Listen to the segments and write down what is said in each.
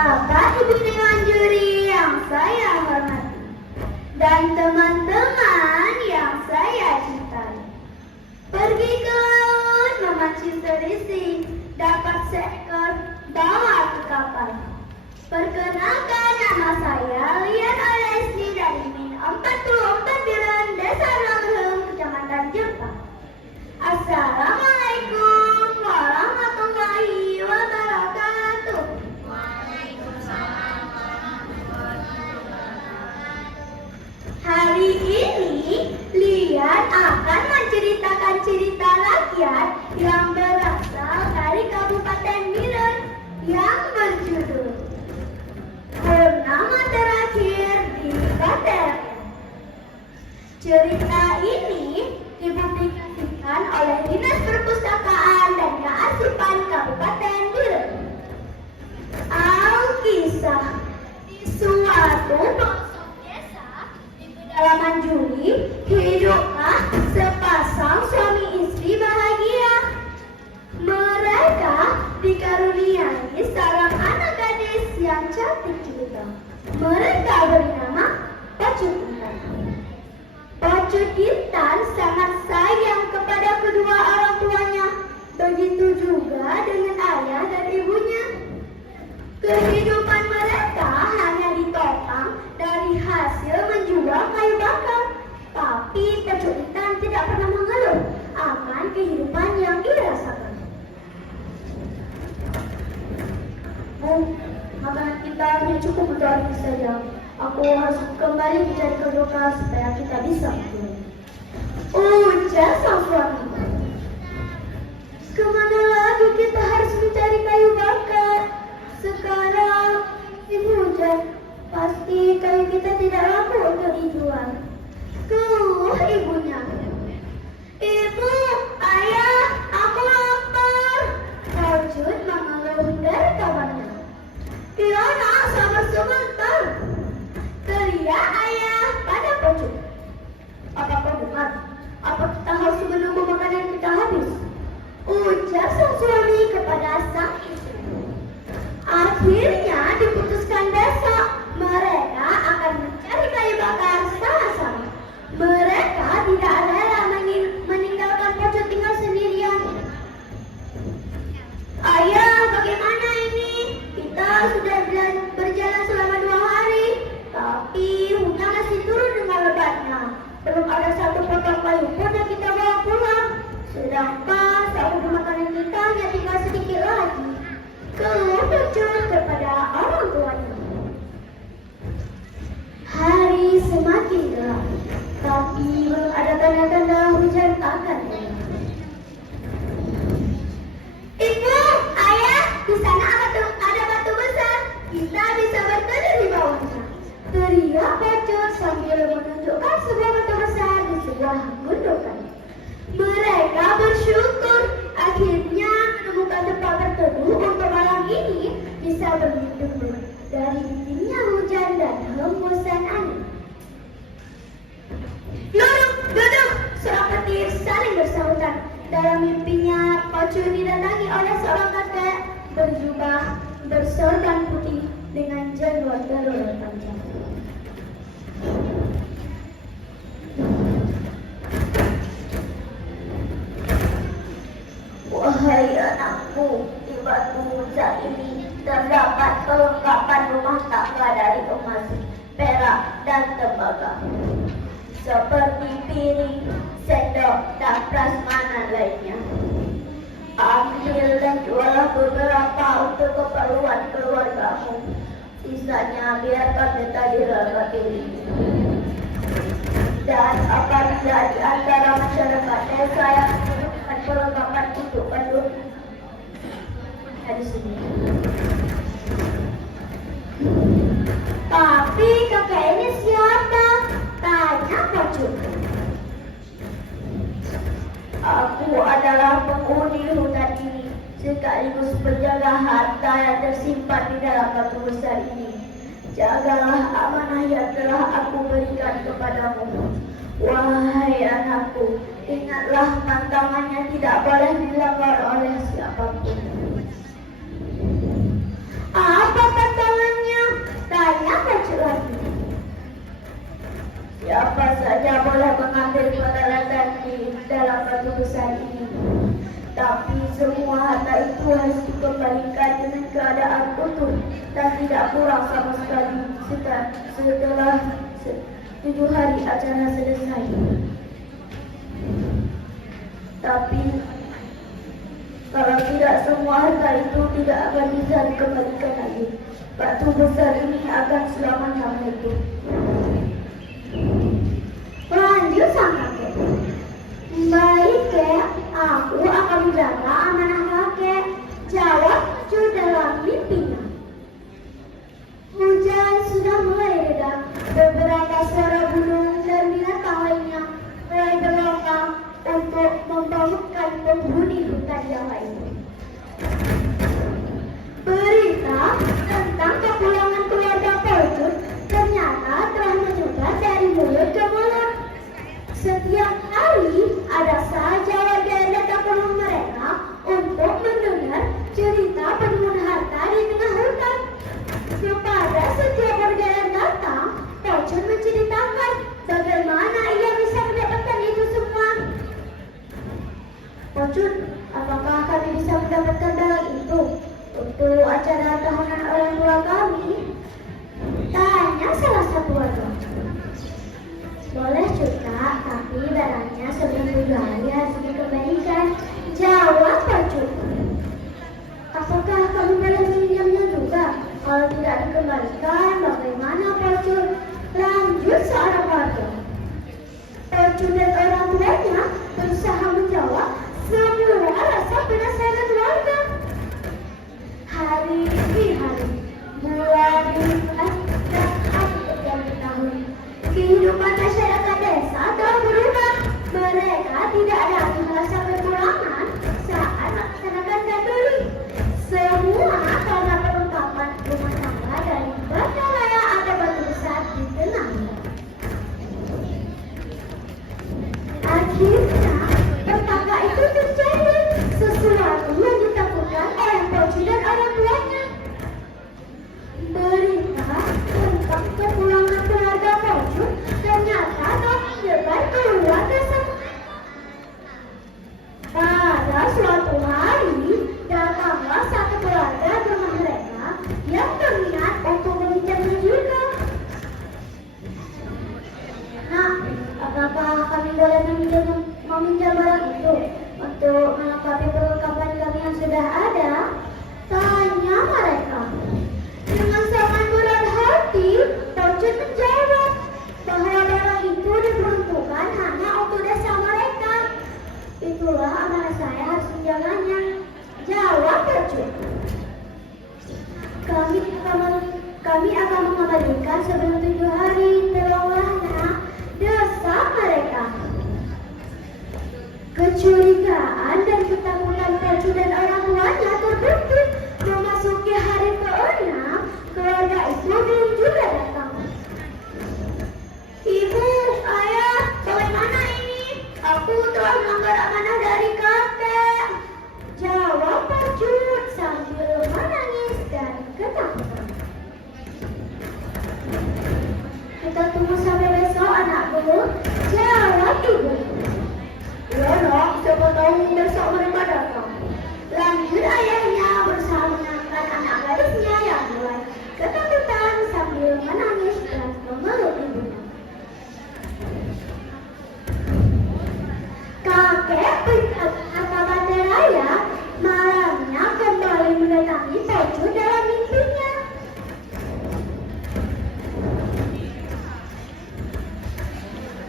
Bapak Ibu Dewan Juri yang saya hormati, dan teman-teman yang saya cintai. Pergi ke laut memancing terisi, dapat seekor bawa ke kapal. Perkenalkan, nama saya Lian Alesni dari Min 44 Biren, Desa Ramlung, Kecamatan Jepang. Assalamualaikum warahmatullahi wabarakatuh. Hari ini Lian akan menceritakan cerita rakyat yang berasal dari Kabupaten Biren yang berjudul Bernama Terakhir di Bater. Cerita ini dipublikasikan oleh Dinas Perpustakaan dan Kearsipan Kabupaten Biren. Alkisah di suatu pelosok desa di pedalaman Juli, hiduplah sepasang suami istri bahagia. Mereka dikaruniai seorang anak gadis yang cantik juga. Mereka beri nama Pacut Intan. Pacut Intan sangat sayang kepada kedua orang tuanya. Begitu juga dengan ayah dan ibunya. Kehidupan mereka hanya ditopang dari hasil menjual kayu bakar. Tapi Pacut Intan tidak pernah mengeluh akan kehidupan yang dirasakan. Bu, makanan kita hanya cukup untuk hari ini saja. Aku harus kembali mencari kerja supaya kita bisa pulang. Ujar sang suami. Kemana lagi kita harus mencari kayu bakar? Sekarang ibu hujan, pasti kayu kita tidak laku untuk dijual. Keluh ibunya. Ibu, ayah, aku lapar. Pacut mengeluh dari kamarnya. Iya nak, sabar sebentar. Teriak ayah pada Pacut. Apa kau dengar? Apa kita harus menunggu makanan kita habis? Ujar sang suami kepada sang istri. Akhirnya diputuskan besok mereka akan mencari kayu bakar sama-sama. Mereka tidak rela meninggalkan Pacut tinggal sendirian. Ayah, bagaimana ini? Kita sudah berjalan selama 2 hari, tapi hujan masih turun dengan lebatnya. Belum ada satu potong kayu pun yang kita bawa pulang. Sedangkan sahur makanan kita hanya tinggal sedikit lagi. Keluh Pacut kepada orang tuanya. Hari semakin gelap, tapi belum ada tanda-tanda hujan akan turun. Ibu, ayah, di sana ada batu besar. Kita bisa berteduh di bawahnya. Teriak Pacut sambil menunjukkan sebuah batu besar di sebuah gundukan. Mereka bersyukur akhirnya menemukan tempat berteduh untuk malam ini bisa berlindung dari rintiknya hujan dan hembusan angin. Duduk, seorang petir saling bersahutan. Dalam mimpinya, Pacut didatangi oleh seorang kakek berjubah bersorban putih dengan jenggot berulur panjang. Wahai anakku, di batu besar ini terdapat perlengkapan rumah tangga dari emas, perak, dan tembaga, seperti piring, sendok, dan prasmanan lainnya. Ambil dan jualah beberapa untuk keperluan keluargamu. Sisanya biarkan minta diraga diri. Dan apabila di antara masyarakat desa yang membutuhkan perlengkapan untuk penduduk di sini. Tapi kakek ini siapa? Tanya Pacut. Aku adalah penghuni hutan ini, sekaligus penjaga harta yang tersimpan di dalam batu besar ini. Jagalah amanah yang telah aku berikan kepadamu. Wahai anakku, ingatlah tantangannya tidak boleh dilanggar oleh siapapun. Apa tantangan? Siapa saja boleh mengambil peralatan di dalam batu besar ini. Tapi semua harta itu harus dikembalikan dengan keadaan utuh dan tidak kurang sama sekali setelah 7 hari acara selesai. Tapi kalau tidak, semua harta itu tidak akan bisa dikembalikan lagi. Batu besar ini akan selamanya meletup. Lanjut sang kakek. Baik kek, aku akan menjaga amanah kakek. Jawab Pacu dalam mimpinya. Hujan sudah mulai reda. Beberapa suara burung dan binatang lainnya mulai berlomba untuk membangunkan penghuni hutan Jawa itu. Berita tentang kepulangan keluarga Pocun ternyata telah menyebar dari mulut ke mulut. Setiap hari ada saja warga yang datang ke rumah mereka untuk mendengar cerita penemuan harta di tengah hutan. Kepada setiap warga yang datang, Pocun menceritakan bagaimana ia bisa mendapatkan itu semua. Pocun, apakah kami bisa mendapatkan barang itu untuk acara tahunan orang tua kami? Tanya salah satu warga. Boleh juga, tapi barangnya sebelum 7 hari harus dikembalikan. Jawab Pocun. Apakah kamu boleh meminjamnya juga? Kalau tidak dikembalikan, bagaimana Pocun? Lanjut seorang warga. Pocun dan orang tuanya berusaha menjawab semua rasa penasaran warga. Hari demi hari, bulan demi bulan, dan tahun demi tahun, kehidupan masyarakat desa telah berubah. Mereka tidak lagi merasa kekurangan saat melaksanakan gaduli. Semua karena perlengkapan rumah tangga dari batu raya atau batu besar di tengahnya. Akhirnya, petaka itu terjadi. Sesuatu yang ditakutkan oleh Pocun dan orang tuanya. Berita tentang kepulangan keluarga Pocun ternyata telah menyebar keluar desa. Pada suatu hari, datanglah satu keluarga ke rumah mereka yang berminat untuk meminjamnya juga. Nah, apakah kami boleh meminjam barang itu untuk melengkapi perlengkapan kami yang sudah ada? Tanya mereka. Dengan sangat berat hati, Pocun menjawab bahwa barang itu diperuntukkan hanya untuk desa mereka. Itulah amanah saya harus menjaganya. Jawab Pocun. Kami akan mengembalikan sebelum 7 hari. Tolonglah desa mereka. Kecurigaan dan ketakutan Pocun dan orang tuanya terbukti. Memasuki hari ke-6, keluarga itu belum juga datang. Ibu, ayah, bagaimana ini? Aku telah melanggar amanah dari kakek. Jawab Pocun sambil menangis dan ketakutan. Kita tunggu sampai besok, anakku. Jawab ibu. Ya dong, siapa tahu besok mereka datang. Lanjut ayahnya berusaha menenangkan anak gadisnya yang mulai ketakutan sambil menangis dan memeluk ibunya. Kakek apa bandaraya malamnya kembali mendatangi Pocun dalam mimpinya.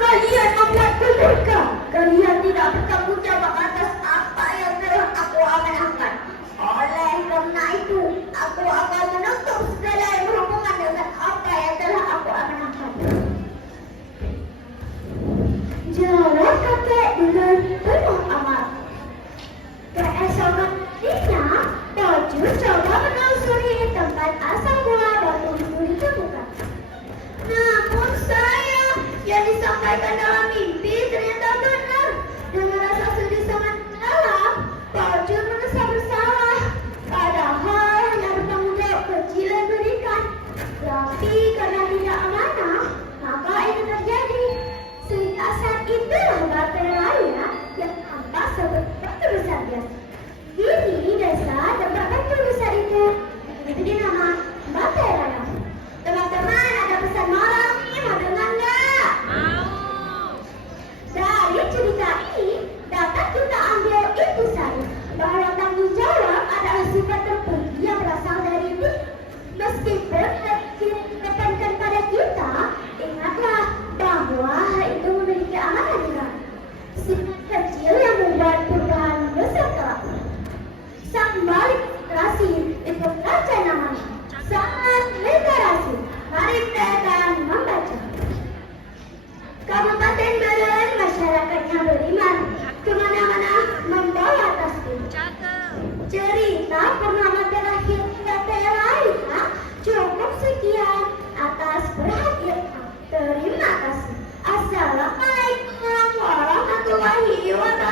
Kalian membuatku murka. Kalian tidak bertanggung jawab atas apa yang telah aku amanahkan. Oleh karena itu, aku akan menutup segala yang berhubungan dengan apa yang telah aku amanahkan. Jawab kakek dengan penuh amarah. Keesokan harinya, Pocun coba menelusuri tempat asal mula batu itu ditemukan. Namun sayang, yang disampaikan dalam mimpi ternyata benar. Dengan rasa sedih Itulah baterai raya yang tampak seperti batu besar biasa. Ini desa tempat batu besar itu diberi nama baterai raya. Teman-teman, ada pesan moral nih, mau dengar nggak? Dari cerita ini dapat kita ambil intisari bahwa tanggung jawab adalah sifat terpuji yang berasal dari diri. Meskipun ditekankan pada kita, ingatlah bahwa hal itu memiliki amanah juga. Sifat kecil yang membuat perubahan besar kelak. Sang balik literasi itu baca namanya. Sangat literasi. Mari kita akan membaca. Kabupaten Badan masyarakatnya beriman, kemana-mana membawa tasbih. Cerita pernama terakhir baterai cukup sekian atas perhatian. Terima kasih. Assalamualaikum warahmatullahi wabarakatuh.